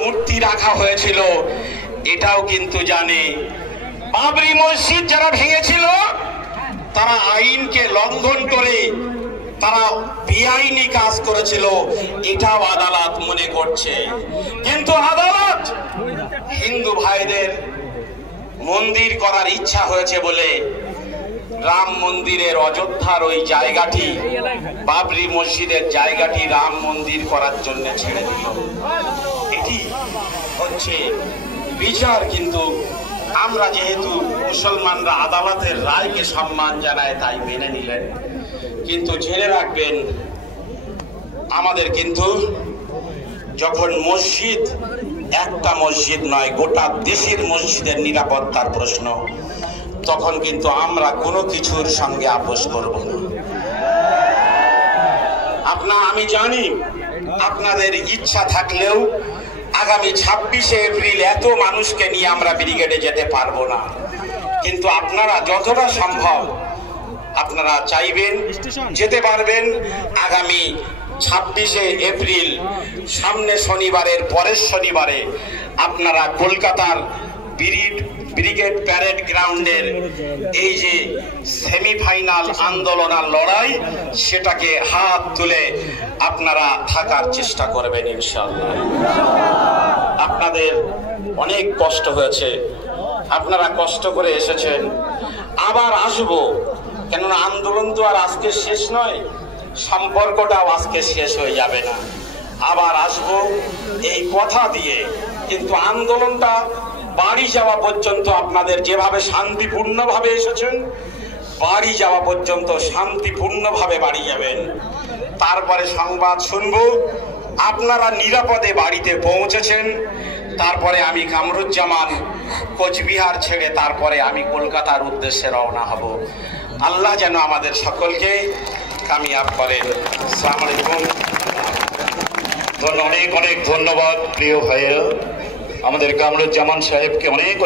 মূর্তি রাখা হয়েছিল এটাও কিন্তু জানে। বাবরি মসজিদ যারা ভেঙেছিল তারা আইনকে লঙ্ঘন করে তারা বেআইনি কাজ করেছিল, এটাও আদালত মনে করছে। কিন্তু আদালত হিন্দু ভাইদের মন্দির করার ইচ্ছা হয়েছে বলে রাম মন্দিরের অযোধ্যার ওই জায়গাটি, বাবরি মসজিদের জায়গাটি রাম মন্দির করার জন্য ছেড়ে দিল। এটি হচ্ছে বিচার। কিন্তু আমরা যেহেতু মুসলমানরা আদালতের রায়কে সম্মান জানায় তাই মেনে নিলেন। কিন্তু জেনে রাখবেন, আমাদের কিন্তু যখন মসজিদ, একটা মসজিদ নয় গোটা দেশের মসজিদের নিরাপত্তার প্রশ্ন, তখন কিন্তু আমরা কোনো কিছুর সঙ্গে আপোষ করব না। আমি জানি আপনাদের ইচ্ছা থাকলেও আগামী 26শে এপ্রিল এত মানুষকে নিয়ে আমরা ব্রিগেডে যেতে পারবো না। কিন্তু আপনারা যতটা সম্ভব আপনারা চাইবেন যেতে পারবেন। আগামী 26শে এপ্রিল সামনে শনিবারের পরের শনিবারে আপনারা কলকাতার ব্রিগেড প্যারেড গ্রাউন্ডের এই যে সেমিফাইনাল আন্দোলন আর লড়াই, সেটাকে হাত তুলে আপনারা থাকার চেষ্টা করবেন ইনশাআল্লাহ। আপনাদের অনেক কষ্ট হয়েছে, আপনারা কষ্ট করে এসেছেন। আবার আসবো, কেননা আন্দোলন তো আর আজকে শেষ নয়, সম্পর্কটাও আজকে শেষ হয়ে যাবে না। আবার আসবো এই কথা দিয়ে। কিন্তু আন্দোলনটা বাড়ি যাওয়া পর্যন্ত আপনাদের যেভাবে শান্তিপূর্ণভাবে এসেছেন, বাড়ি যাওয়া পর্যন্ত শান্তিপূর্ণভাবে বাড়ি যাবেন। তারপরে সংবাদ শুনবো আপনারা নিরাপদে বাড়িতে পৌঁছেছেন। তারপরে আমি কামরুজ্জামান কোচবিহার ছেড়ে তারপরে আমি কলকাতার উদ্দেশ্যে রওনা হব। আল্লাহ যেন আমাদের সকলকে কামিয়াব করেন। আসসালামু আলাইকুম। অনেক অনেক ধন্যবাদ প্রিয় ভাইয়েরা, আমাদের কামরুজ্জামান সাহেবকে অনেক